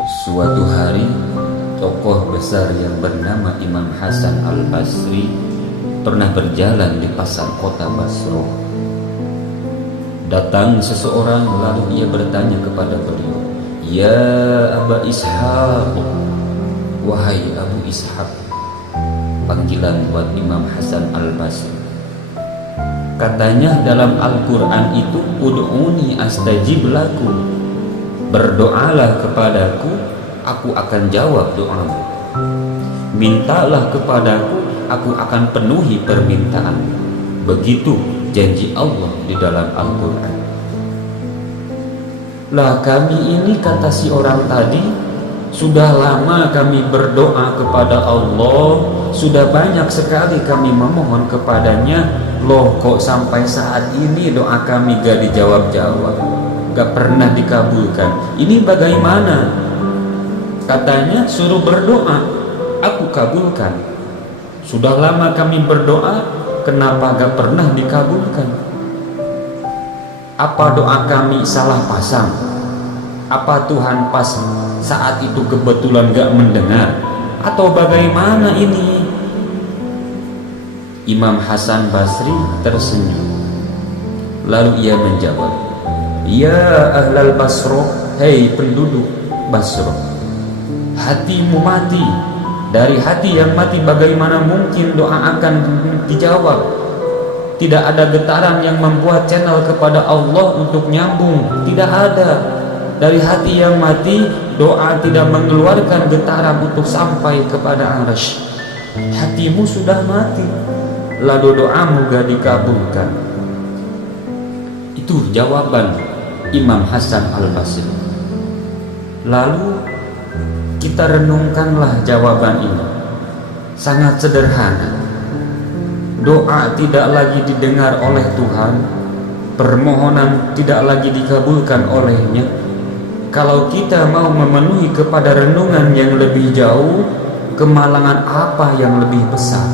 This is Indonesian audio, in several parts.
Suatu hari, tokoh besar yang bernama Imam Hasan al-Basri pernah berjalan di pasar kota Basro. Datang seseorang lalu ia bertanya kepada beliau, "Ya Aba Ishaq," wahai Abu Ishaq. Panggilan buat Imam Hasan al-Basri. Katanya dalam Al-Quran itu, "Ud'uni astajib lakum," berdoalah kepadaku, aku akan jawab doamu. Mintalah kepadaku, aku akan penuhi permintaan. Begitu janji Allah di dalam Al-Quran. Lah kami ini, kata si orang tadi, sudah lama kami berdoa kepada Allah, sudah banyak sekali kami memohon kepadanya. Loh kok sampai saat ini doa kami gak dijawab-jawab, gak pernah dikabulkan. Ini bagaimana? Katanya suruh berdoa, aku kabulkan. Sudah lama kami berdoa, kenapa gak pernah dikabulkan? Apa doa kami salah pasang? Apa Tuhan pas saat itu kebetulan gak mendengar? Atau bagaimana ini? Imam Hasan Basri tersenyum. Lalu ia menjawab, "Ya ahlal Basro, hei penduduk Basro, hatimu mati. Dari hati yang mati bagaimana mungkin doa akan dijawab? Tidak ada getaran yang membuat channel kepada Allah untuk nyambung, tidak ada. Dari hati yang mati, doa tidak mengeluarkan getaran untuk sampai kepada arasy. Hatimu sudah mati, lalu doamu gak dikabulkan." Itu jawaban Imam Hasan al-Basri. Lalu kita renungkanlah jawaban ini. Sangat sederhana. Doa tidak lagi didengar oleh Tuhan, permohonan tidak lagi dikabulkan olehnya. Kalau kita mau memenuhi kepada renungan yang lebih jauh, kemalangan apa yang lebih besar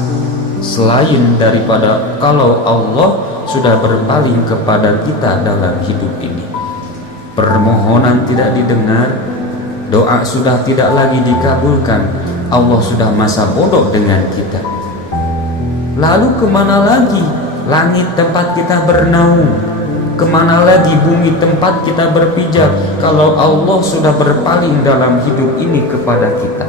selain daripada kalau Allah sudah berpaling kepada kita dalam hidup ini? Permohonan tidak didengar, doa sudah tidak lagi dikabulkan, Allah sudah masa bodoh dengan kita. Lalu kemana lagi langit tempat kita bernaung? Kemana lagi bumi tempat kita berpijak kalau Allah sudah berpaling dalam hidup ini kepada kita?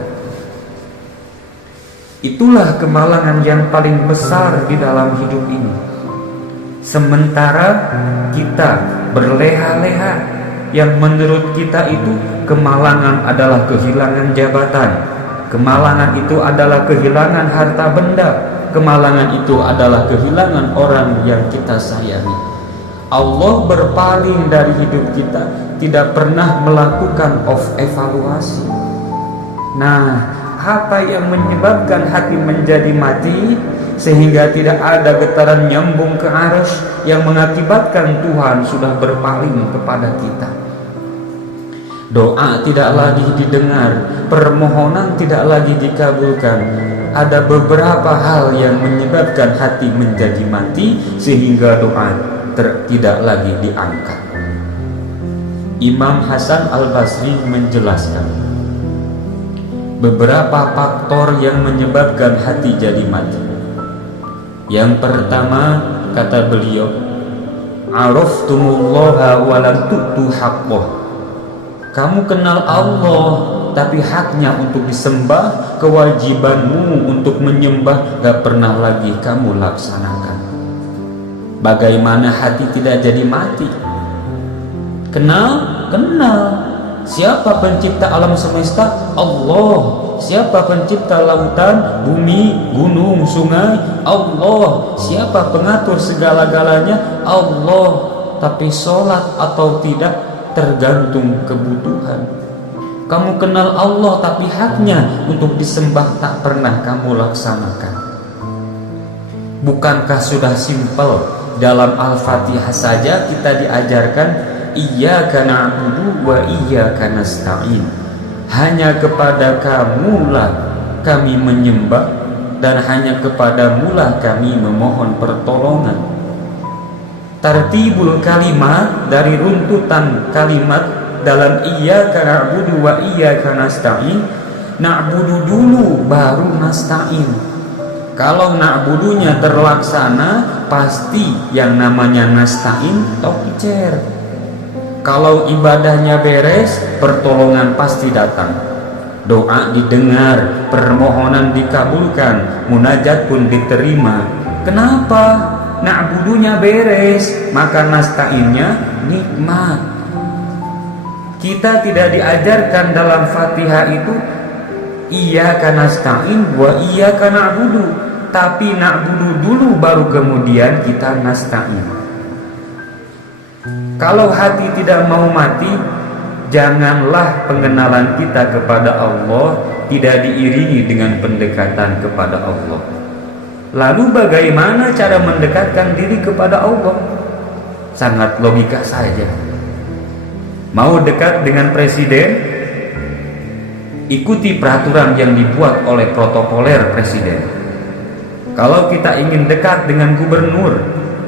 Itulah kemalangan yang paling besar di dalam hidup ini. Sementara kita berleha-leha, yang menurut kita itu kemalangan adalah kehilangan jabatan, kemalangan itu adalah kehilangan harta benda, kemalangan itu adalah kehilangan orang yang kita sayangi. Allah berpaling dari hidup kita, tidak pernah melakukan evaluasi. Nah, apa yang menyebabkan hati menjadi mati sehingga tidak ada getaran nyambung ke arasy yang mengakibatkan Tuhan sudah berpaling kepada kita? Doa tidak lagi didengar, permohonan tidak lagi dikabulkan. Ada beberapa hal yang menyebabkan hati menjadi mati sehingga doa tidak lagi diangkat. Imam Hasan al-Basri menjelaskan beberapa faktor yang menyebabkan hati jadi mati. Yang pertama, kata beliau, "Araftumullaha wa lam tu'tu haqqah." Kamu kenal Allah, tapi haknya untuk disembah, kewajibanmu untuk menyembah gak pernah lagi kamu laksanakan. Bagaimana hati tidak jadi mati? Kenal? Siapa pencipta alam semesta? Allah. Siapa pencipta lautan, bumi, gunung, sungai? Allah. Siapa pengatur segala-galanya? Allah. Tapi sholat atau tidak tergantung kebutuhan. Kamu kenal Allah, tapi haknya untuk disembah tak pernah kamu laksanakan. Bukankah sudah simpel? Dalam Al-Fatihah saja kita diajarkan iyyaka na'budu wa iyyaka nasta'in. Hanya kepada kamulah kami menyembah dan hanya kepadamulah kami memohon pertolongan. Tartibul kalimat, dari runtutan kalimat dalam iyyaka na'budu wa iyyaka nasta'in, na'budu dulu baru nasta'in. Kalau na'budunya terlaksana, pasti yang namanya nasta'in tokicer. Kalau ibadahnya beres, pertolongan pasti datang. Doa didengar, permohonan dikabulkan, munajat pun diterima. Kenapa? Na'budunya beres, maka nasta'innya nikmat. Kita tidak diajarkan dalam Fatihah itu iyyaka nasta'in wa iyyaka na'budu, tapi na'budu dulu baru kemudian kita nasta'in. Kalau hati tidak mau mati, janganlah pengenalan kita kepada Allah tidak diiringi dengan pendekatan kepada Allah. Lalu bagaimana cara mendekatkan diri kepada Allah? Sangat logika saja. Mau dekat dengan presiden, ikuti peraturan yang dibuat oleh protokoler presiden. Kalau kita ingin dekat dengan gubernur,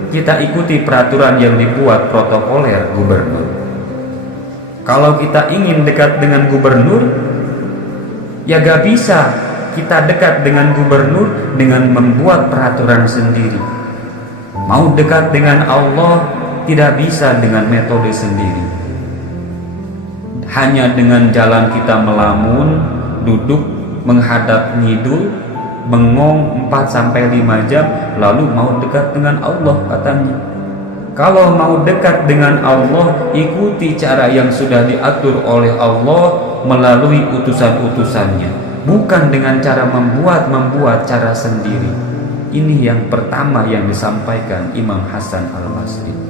kita ikuti peraturan yang dibuat protokoler gubernur. Kalau kita ingin dekat dengan gubernur, ya gak bisa kita dekat dengan gubernur dengan membuat peraturan sendiri. Mau dekat dengan Allah, tidak bisa dengan metode sendiri. Hanya dengan jalan kita melamun, duduk, menghadap ngidul, bengong 4-5 jam, lalu mau dekat dengan Allah katanya. Kalau mau dekat dengan Allah, ikuti cara yang sudah diatur oleh Allah melalui utusan-utusannya, bukan dengan cara membuat cara sendiri. Ini yang pertama yang disampaikan Imam Hasan Al-Basri.